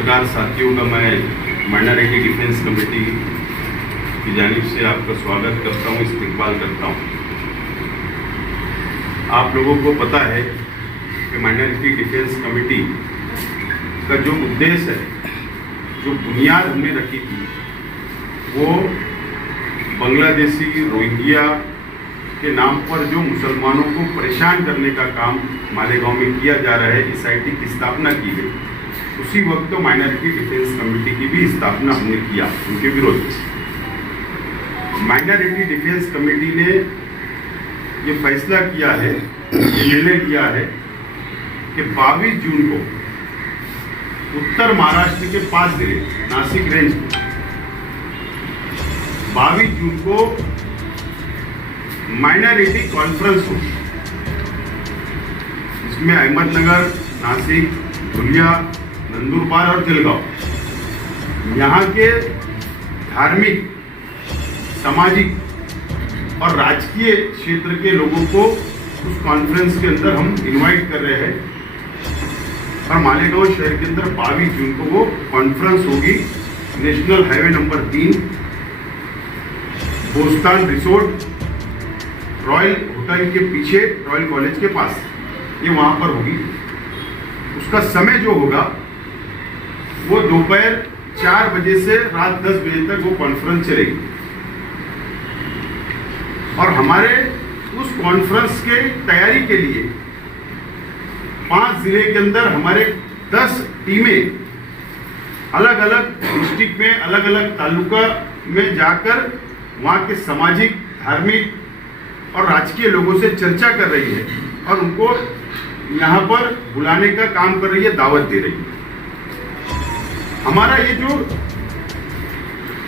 पत्रकार साथियों का मैं माइनॉरिटी डिफेंस कमेटी की जानिब से आपका स्वागत करता हूँ, इस्तकबाल करता हूँ। आप लोगों को पता है कि माइनॉरिटी डिफेंस कमेटी का जो उद्देश्य है, जो बुनियाद हमने रखी थी, वो बांग्लादेशी रोहिंग्या के नाम पर जो मुसलमानों को परेशान करने का काम मालेगांव में किया जा रहा है, इस आईटी की स्थापना की गई। उसी वक्त तो माइनॉरिटी डिफेंस कमेटी की भी स्थापना हमने किया उनके विरोध में। माइनॉरिटी डिफेंस कमेटी ने ये फैसला किया है, ये निर्णय लिया है कि 22 जून को उत्तर महाराष्ट्र के 5 जिले नासिक रेंज में 22 जून को माइनॉरिटी कॉन्फ्रेंस होगी। इसमें अहमदनगर, नासिक, धुलिया, नंदुरबार और जलगांव यहाँ के धार्मिक, सामाजिक और राजकीय क्षेत्र के लोगों को उस कॉन्फ्रेंस के अंदर हम इनवाइट कर रहे हैं। और मालेगांव शहर के अंदर 22 जून को वो कॉन्फ्रेंस होगी। National highway number 3 Bostan resort royal hotel के पीछे, रॉयल कॉलेज के पास, ये वहां पर होगी। उसका समय जो होगा वो दोपहर 4 बजे से रात 10 बजे तक वो कॉन्फ्रेंस चलेगी। और हमारे उस कॉन्फ्रेंस के तैयारी के लिए 5 जिले के अंदर हमारे 10 टीमें अलग अलग डिस्ट्रिक्ट में, अलग अलग तालुका में जाकर वहाँ के सामाजिक, धार्मिक और राजकीय लोगों से चर्चा कर रही है और उनको यहाँ पर बुलाने का काम कर रही है, दावत दे रही है। हमारा ये जो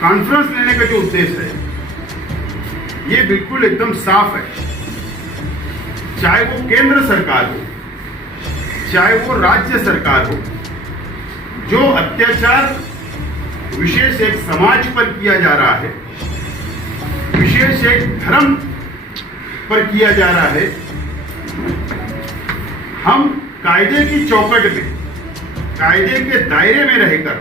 कॉन्फ्रेंस लेने का जो उद्देश्य है, ये बिल्कुल एकदम साफ है। चाहे वो केंद्र सरकार हो, चाहे वो राज्य सरकार हो, जो अत्याचार विशेष एक समाज पर किया जा रहा है, विशेष एक धर्म पर किया जा रहा है, हम कायदे की चौकट में, कायदे के दायरे में रहकर,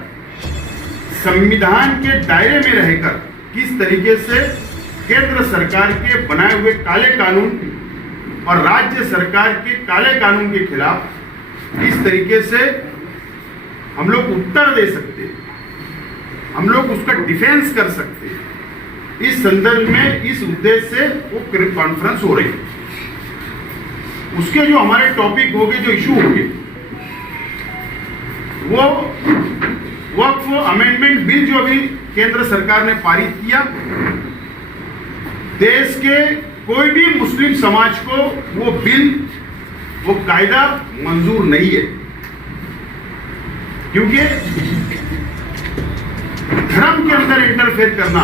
संविधान के दायरे में रहकर किस तरीके से केंद्र सरकार के बनाए हुए काले कानून और राज्य सरकार के काले कानून के खिलाफ किस तरीके से हम लोग उत्तर दे सकते हैं, हम लोग उसका डिफेंस कर सकते हैं, इस संदर्भ में, इस उद्देश्य से वो कॉन्फ्रेंस हो रही है। उसके जो हमारे टॉपिक होंगे, जो इशू होंगे, वो वक्फ अमेंडमेंट बिल जो अभी केंद्र सरकार ने पारित किया, देश के कोई भी मुस्लिम समाज को वो बिल, वो कायदा मंजूर नहीं है, क्योंकि धर्म के अंदर इंटरफेयर करना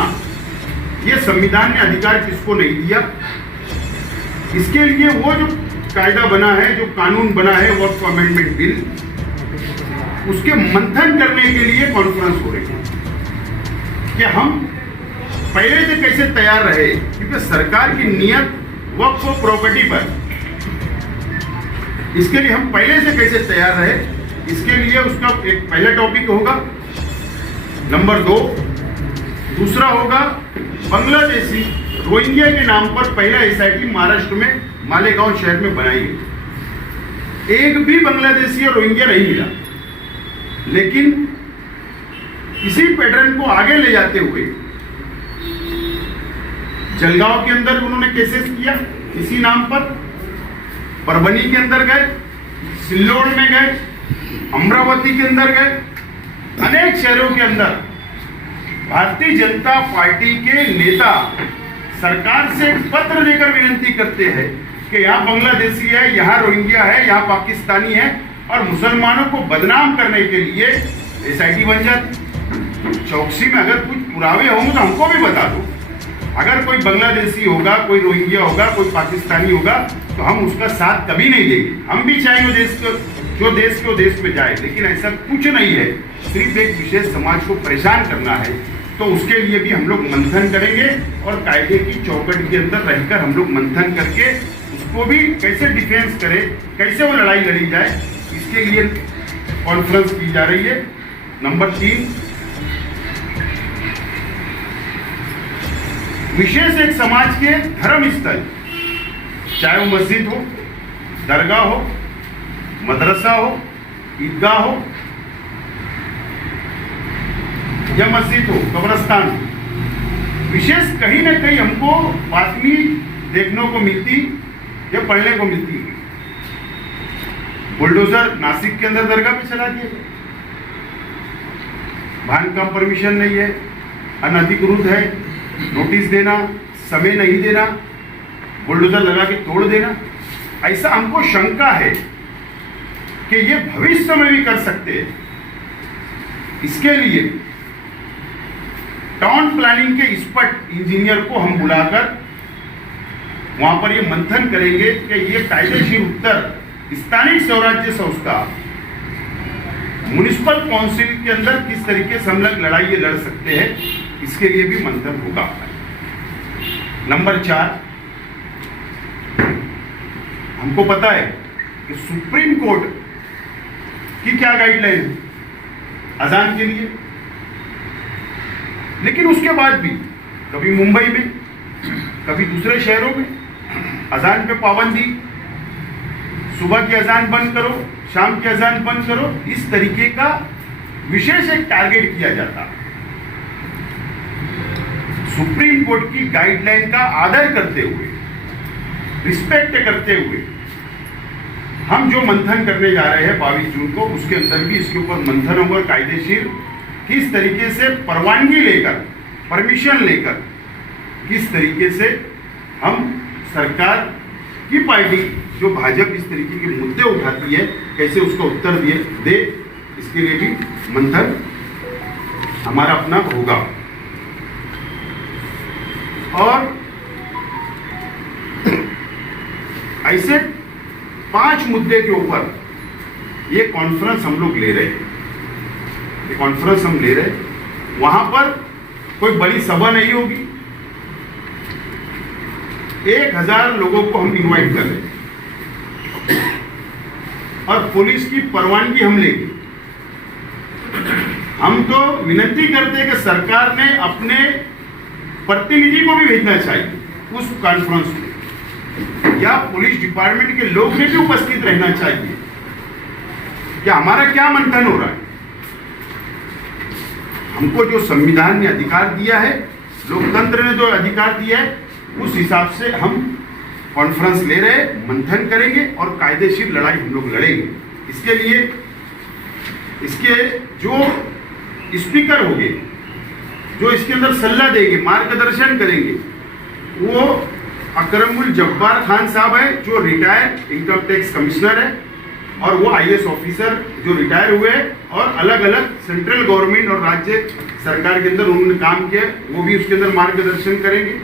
ये संविधान ने अधिकार किसको नहीं दिया। इसके लिए वो जो कायदा बना है, जो कानून बना है वक्फ अमेंडमेंट बिल, उसके मंथन करने के लिए कॉन्फ्रेंस हो रही है कि हम पहले से कैसे तैयार रहे, क्योंकि सरकार की नियत वक्फ प्रॉपर्टी पर, इसके लिए हम पहले से कैसे तैयार रहे, इसके लिए उसका एक पहला टॉपिक होगा। नंबर 2, दूसरा होगा बांग्लादेशी रोहिंग्या के नाम पर पहला एसआईटी महाराष्ट्र में मालेगांव शहर में बनाई गई। एक भी बांग्लादेशी और रोहिंग्या नहीं मिला, लेकिन इसी पैटर्न को आगे ले जाते हुए जलगांव के अंदर उन्होंने केसेस किया इसी नाम पर, परभनी के अंदर गए, सिल्लोड़ में गए, अमरावती के अंदर गए, अनेक शहरों के अंदर भारतीय जनता पार्टी के नेता सरकार से पत्र देकर विनती करते हैं कि यहाँ बांग्लादेशी है, यहाँ रोहिंग्या है, यहाँ पाकिस्तानी है, और मुसलमानों को बदनाम करने के लिए एसआईटी बन जाती। चौकसी में अगर कुछ पुरावे होंगे तो हमको भी बता दो। अगर कोई बांग्लादेशी होगा, कोई रोहिंग्या होगा, कोई पाकिस्तानी होगा, तो हम उसका साथ कभी नहीं देंगे। हम भी चाहेंगे जो देश को देश में जाए, लेकिन ऐसा कुछ नहीं है। सिर्फ एक विशेष समाज को परेशान करना है, तो उसके लिए भी हम लोग मंथन करेंगे और कायदे की चौकट के अंदर रहकर हम लोग मंथन करके उसको भी कैसे डिफेंस करें, कैसे वो लड़ाई लड़ी जाए, इसके लिए कॉन्फ्रेंस की जा रही है। नंबर 3, विशेष एक समाज के धर्म स्थल, चाहे वो मस्जिद हो, दरगाह हो, मदरसा हो, ईदगाह हो या मस्जिद हो, कब्रिस्तान हो, विशेष कहीं ना कहीं हमको बातमी देखने को मिलती या पढ़ने को मिलती है। बुलडोजर नासिक के अंदर दरगाह पे चला दिया गया, बांधकाम परमिशन नहीं है, अनधिकृत है, नोटिस देना, समय नहीं देना, बुलडोजर लगा के तोड़ देना। ऐसा हमको शंका है कि ये भविष्य में भी कर सकते हैं। इसके लिए टाउन प्लानिंग के एक्सपर्ट इंजीनियर को हम बुलाकर वहां पर ये मंथन करेंगे कि ये कायदेशीर उत्तर स्थानीय स्वराज्य संस्था म्युनिसिपल काउंसिल के अंदर किस तरीके से हम लोग लड़ाई ये लड़ सकते हैं, इसके लिए भी मंथन होगा। नंबर 4, हमको पता है कि सुप्रीम कोर्ट की क्या गाइडलाइन है अजान के लिए, लेकिन उसके बाद भी कभी मुंबई में, कभी दूसरे शहरों में अजान पे पाबंदी, सुबह की अजान बंद करो, शाम की अजान बंद करो, इस तरीके का विशेष एक टारगेट किया जाता। सुप्रीम कोर्ट की गाइडलाइन का आदर करते हुए, रिस्पेक्ट करते हुए हम जो मंथन करने जा रहे हैं 22 जून को, उसके अंदर भी इसके ऊपर मंथन होगा। कायदेशीर किस तरीके से परवानगी लेकर, परमिशन लेकर, किस तरीके से हम सरकार की पार्टी जो भाजपा इस तरीके के मुद्दे उठाती है, कैसे उसका उत्तर दे, इसके लिए भी मंथन हमारा अपना होगा। और ऐसे 5 मुद्दे के ऊपर ये कॉन्फ्रेंस हम लोग ले रहे हैं। ये कॉन्फ्रेंस हम ले रहे हैं, वहां पर कोई बड़ी सभा नहीं होगी, 1000 लोगों को हम इनवाइट कर रहे हैं और पुलिस की परवानगी हम लेंगे। हम तो विनती करते हैं कि सरकार ने अपने प्रतिनिधि को भी भेजना चाहिए उस कॉन्फ्रेंस में, या पुलिस डिपार्टमेंट के लोग ने भी उपस्थित रहना चाहिए कि हमारा क्या मंथन हो रहा है। हमको जो संविधान ने अधिकार दिया है, लोकतंत्र ने जो अधिकार दिया है, उस हिसाब से हम कॉन्फ्रेंस ले रहे हैं, मंथन करेंगे और कायदेशीर लड़ाई हम लोग लड़ेंगे। इसके लिए इसके जो स्पीकर होंगे, जो इसके अंदर सलाह देंगे, मार्गदर्शन करेंगे, वो अकरमुल जब्बार खान साहब है, जो रिटायर्ड इनकम टैक्स कमिश्नर है, और वो IAS ऑफिसर जो रिटायर हुए और अलग अलग सेंट्रल गवर्नमेंट और राज्य सरकार के अंदर उन्होंने काम किया, वो भी उसके अंदर मार्गदर्शन करेंगे।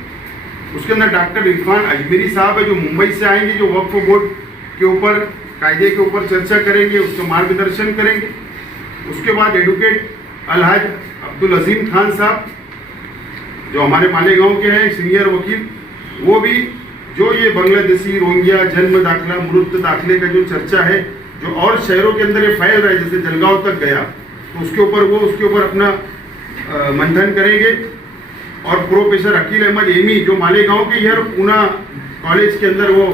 उसके अंदर डॉक्टर इरफान अजमेरी साहब है, जो मुंबई से आएंगे, जो वक्फ बोर्ड के ऊपर, कायदे के ऊपर चर्चा करेंगे, उसका मार्गदर्शन करेंगे। उसके बाद एडवोकेट अलहाज अब्दुल अजीम खान साहब, जो हमारे मालेगांव के हैं, सीनियर वकील, वो भी जो ये बांग्लादेशी रोहिंग्या जन्म दाखला, मृत्यु दाखले का जो चर्चा है, जो और शहरों के अंदर ये फैल रहा है, जैसे जलगांव तक गया, तो उसके ऊपर अपना मंथन करेंगे। और प्रोफेसर अकील अहमद एमी, जो मालेगांव के यार पूना कॉलेज के अंदर वो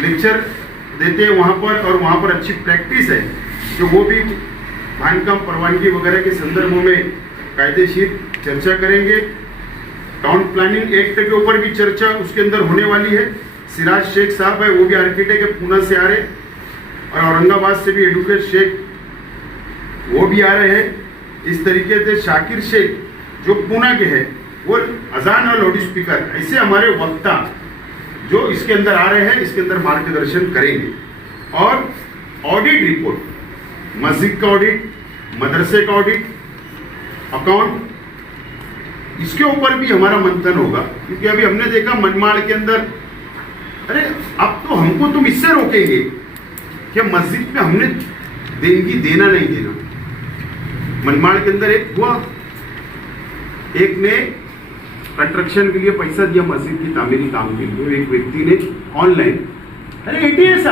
लेक्चर देते हैं वहाँ पर, और वहाँ पर अच्छी प्रैक्टिस है, जो वो भी बांधकाम परवानगी वगैरह के संदर्भों में कायदेशीर चर्चा करेंगे। टाउन प्लानिंग एक्ट के ऊपर भी चर्चा उसके अंदर होने वाली है। सिराज शेख साहब है, वो भी आर्किटेक्ट है, पूना से आ रहे, और औरंगाबाद से भी एडवोकेट शेख वो भी आ रहे हैं। इस तरीके से शाकिर शेख जो पूना के हैं, वो अजान और लाउड स्पीकर, ऐसे हमारे वक्ता जो इसके अंदर आ रहे हैं, इसके अंदर मार्गदर्शन करेंगे। और ऑडिट रिपोर्ट, मस्जिद का ऑडिट, मदरसे का ऑडिट, अकाउंट, इसके ऊपर भी हमारा मंथन होगा। क्योंकि अभी हमने देखा मनमाड़ के अंदर, अरे अब तो हमको तुम इससे रोकेंगे कि मस्जिद में हमने देंगी देना नहीं देना। मनमाड़ के अंदर एक हुआ, एक ने कंस्ट्रक्शन के लिए पैसा दिया मस्जिद की तामीरी काम के लिए, एक व्यक्ति ने ऑनलाइन, अरे ATS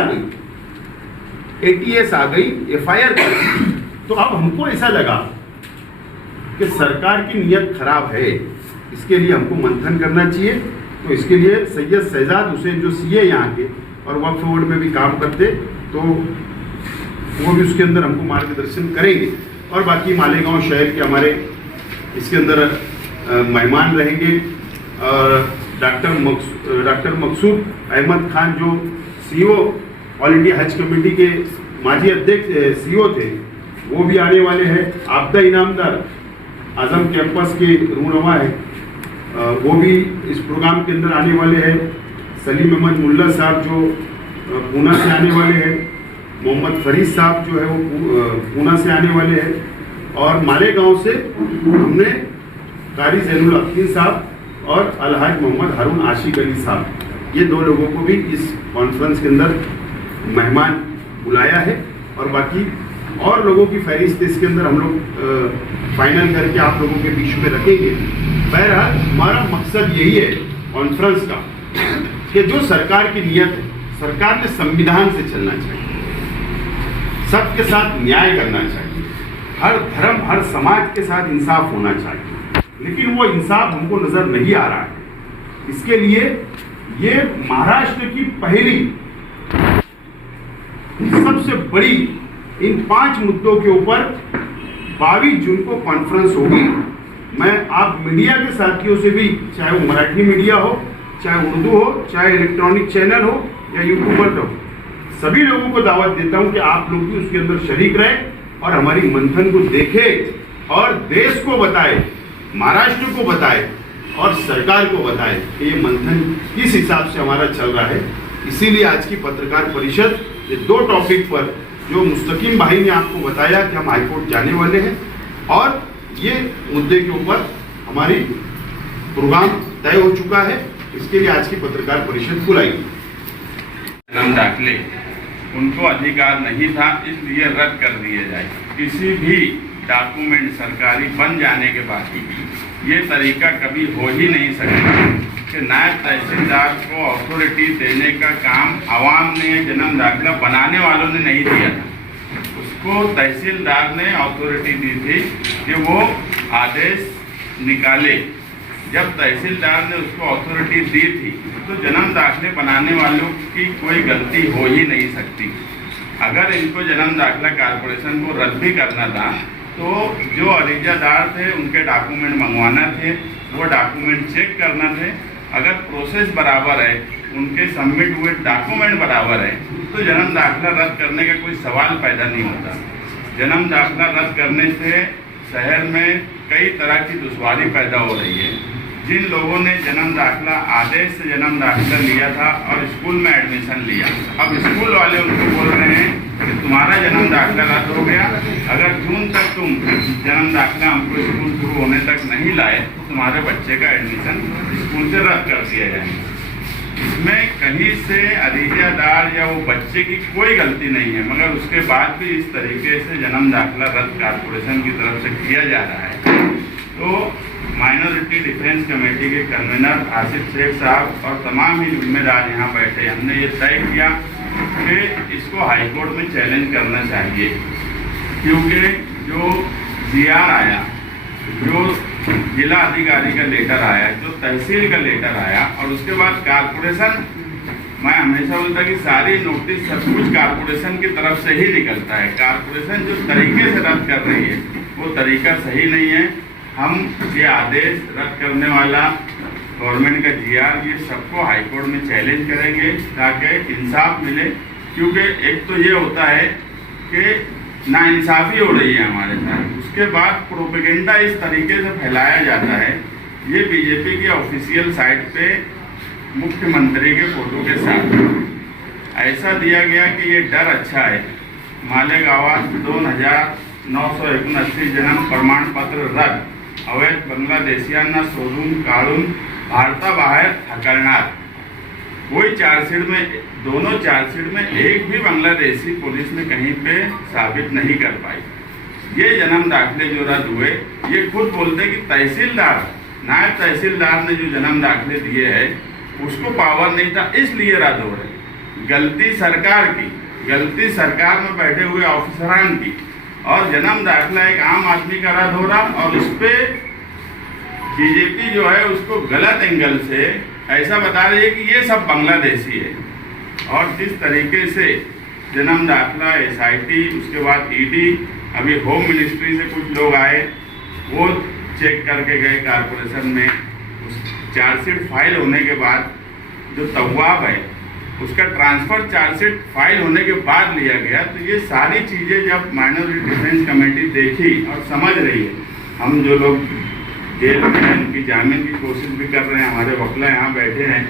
आ गई, FIR कर। तो अब हमको ऐसा लगा कि सरकार की नीयत खराब है, इसके लिए हमको मंथन करना चाहिए। तो इसके लिए सैयद शहजाद हुसैन जो सीए यहाँ के और वक्फ बोर्ड में भी काम करते, तो वो भी उसके अंदर हमको मार्गदर्शन करेंगे। और बाकी मालेगांव शहर के हमारे इसके अंदर मेहमान रहेंगे डॉक्टर मकसूद अहमद खान जो सीईओ ऑल इंडिया हज कमेटी के माजी अध्यक्ष सीईओ थे, वो भी आने वाले हैं। आपदा इनामदार आजम कैंपस के रूनुमा है, वो भी इस प्रोग्राम के अंदर आने वाले हैं। सलीम अहमद मुल्ला साहब जो पूना से आने वाले हैं, मोहम्मद फरीद साहब जो है वो पूना से आने वाले हैं, और मालेगांव से हमने कारी जैनुल अब्दीन साहब और अलहाज मोहम्मद हारून आशिक अली साहब, ये 2 लोगों को भी इस कॉन्फ्रेंस के अंदर मेहमान बुलाया है। और बाकी और लोगों की फहरिस्त इसके अंदर हम लोग फाइनल करके आप लोगों के बीच में रखेंगे। बहरहाल हमारा मकसद यही है कॉन्फ्रेंस का कि जो सरकार की नीयत है, सरकार ने संविधान से चलना चाहिए, सबके साथ न्याय करना चाहिए, हर धर्म हर समाज के साथ इंसाफ होना चाहिए, लेकिन वो इंसाफ हमको नजर नहीं आ रहा है। इसके लिए ये महाराष्ट्र की पहली सबसे बड़ी इन 5 मुद्दों के ऊपर 22 जून को कॉन्फ्रेंस होगी। मैं आप मीडिया के साथियों से भी, चाहे वो मराठी मीडिया हो, चाहे उर्दू हो, चाहे इलेक्ट्रॉनिक चैनल हो या यूट्यूबर हो, सभी लोगों को दावत देता हूं कि आप लोग भी उसके अंदर शरीक रहें और हमारी मंथन को देखें और देश को बताएं, महाराष्ट्र को बताएं और सरकार को बताएं कि ये मंथन किस हिसाब से हमारा चल रहा है। इसीलिए आज की पत्रकार परिषद ये 2 टॉपिक पर जो मुस्तकीम भाई ने आपको बताया कि हम हाईकोर्ट जाने वाले हैं और ये मुद्दे के ऊपर हमारी प्रोग्राम तय हो चुका है, इसके लिए आज की पत्रकार परिषद बुलाई। जन्म दाखिले उनको अधिकार नहीं था, इसलिए रद्द कर दिए जाए। किसी भी डॉक्यूमेंट सरकारी बन जाने के बाद ये तरीका कभी हो ही नहीं सकता कि नायब तहसीलदार को अथॉरिटी देने का काम आवाम ने, जन्म दाखिला बनाने वालों ने नहीं दिया था। उसको तहसीलदार ने अथॉरिटी दी थी कि वो आदेश निकाले। जब तहसीलदार ने उसको अथॉरिटी दी थी तो जन्म दाखिले बनाने वालों की कोई गलती हो ही नहीं सकती। अगर इनको जन्म दाखिला कारपोरेशन को रद्द भी करना था तो जो अरीजादार थे उनके डॉक्यूमेंट मंगवाना थे, वो डॉक्यूमेंट चेक करना थे। अगर प्रोसेस बराबर है, उनके सबमिट हुए डॉक्यूमेंट बराबर है, तो जन्म दाखिला रद्द करने का कोई सवाल पैदा नहीं होता। जन्म दाखिला रद्द करने से शहर में कई तरह की दुश्वारी पैदा हो रही है। जिन लोगों ने जन्म दाखिला आदेश से जन्म दाखिला लिया था और स्कूल में एडमिशन लिया, अब स्कूल वाले उनको बोल रहे हैं कि तुम्हारा जन्म दाखिला रद्द हो गया, अगर जून तक तुम जन्म दाखिला हमको स्कूल शुरू होने तक नहीं लाए तो तुम्हारे बच्चे का एडमिशन स्कूल से रद्द कर दिया जाएगा। इसमें कहीं से अरीजादार या वो बच्चे की कोई गलती नहीं है, मगर उसके बाद भी इस तरीके से जन्म दाखिला रद्द कारपोरेशन की तरफ से किया जा रहा है। तो माइनॉरिटी डिफेंस कमेटी के कन्वीनर आसिफ शेख साहब और तमाम ही जिम्मेदार यहाँ बैठे, हमने ये तय किया कि इसको हाईकोर्ट में चैलेंज करना चाहिए, क्योंकि जो जीआर आया, जो जिला अधिकारी का लेटर आया, जो तहसील का लेटर आया और उसके बाद कारपोरेशन, मैं हमेशा बोलता कि सारी नोटिस सब कुछ कारपोरेशन की तरफ से ही निकलता है। कारपोरेशन जो तरीके से रद्द कर रही है वो तरीका सही नहीं है। हम ये आदेश रद्द करने वाला गवर्नमेंट का जीआर, ये सबको हाईकोर्ट में चैलेंज करेंगे ताकि इंसाफ मिले। क्योंकि एक तो ये होता है कि नाइंसाफ़ी हो रही है हमारे साथ, उसके बाद प्रोपेगेंडा इस तरीके से फैलाया जाता है। ये बीजेपी की ऑफिशियल साइट पे मुख्यमंत्री के फोटो के साथ ऐसा दिया गया कि ये डर अच्छा है। मालेगांव 2979 जन्म प्रमाण पत्र रद्द, अवैध बांग्लादेशियांना शोधून काढून भारताबाहेर हकलणार। कोई चार्जशीट में, दोनों चार्जशीट में एक भी बांग्लादेशी पुलिस ने कहीं पे साबित नहीं कर पाई। ये जन्म दाखिले जो रद्द हुए, ये खुद बोलते कि तहसीलदार, नायब तहसीलदार ने जो जन्म दाखिले दिए हैं उसको पावर नहीं था, इसलिए रद्द हो रहे। गलती सरकार की, गलती सरकार में बैठे हुए ऑफिसरान की। और जन्म दाखिला एक आम आदमी का रद्द हो रहा, और उस पर बीजेपी जो है उसको गलत एंगल से ऐसा बता रही है कि ये सब बांग्लादेशी है। और जिस तरीके से जन्म दाखिला, SIT, उसके बाद ED, अभी होम मिनिस्ट्री से कुछ लोग आए, वो चेक करके गए कारपोरेशन में, उस चार्जशीट फाइल होने के बाद जो तवाब है उसका ट्रांसफर चार्जशीट फाइल होने के बाद लिया गया। तो ये सारी चीज़ें जब माइनॉरिटी डिफेंस कमेटी देखी और समझ रही है, हम जो लोग जेल में हैं उनकी जामीन की कोशिश भी कर रहे हैं, हमारे वकील यहाँ बैठे हैं,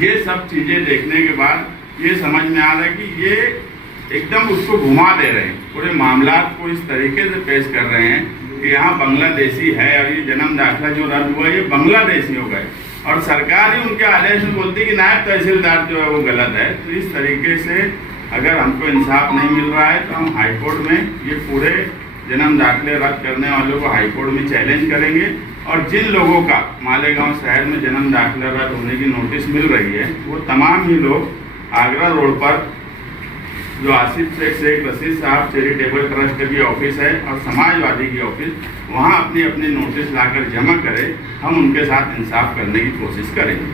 ये सब चीज़ें देखने के बाद ये समझ में आ रहा है कि ये एकदम उसको घुमा दे रहे हैं, पूरे मामला को इस तरीके से पेश कर रहे हैं कि यहाँ बांग्लादेशी है और ये जन्म दाखिला जो रद्द हुआ ये बांग्लादेशी हो गए, और सरकार ही उनके आदेश में बोलती है कि नायब तहसीलदार जो है वो गलत है। तो इस तरीके से अगर हमको इंसाफ नहीं मिल रहा है तो हम हाईकोर्ट में ये पूरे जन्म दाखिले रद्द करने वालों को हाईकोर्ट में चैलेंज करेंगे, और जिन लोगों का मालेगांव शहर में जन्म दाखिला रद्द होने की नोटिस मिल रही है वो तमाम ही लोग आगरा रोड पर जो आसिफ शेख रशीद साहब चैरिटेबल ट्रस्ट की ऑफिस है और समाजवादी की ऑफिस, वहाँ अपनी अपनी नोटिस लाकर जमा करें, हम उनके साथ इंसाफ करने की कोशिश करेंगे।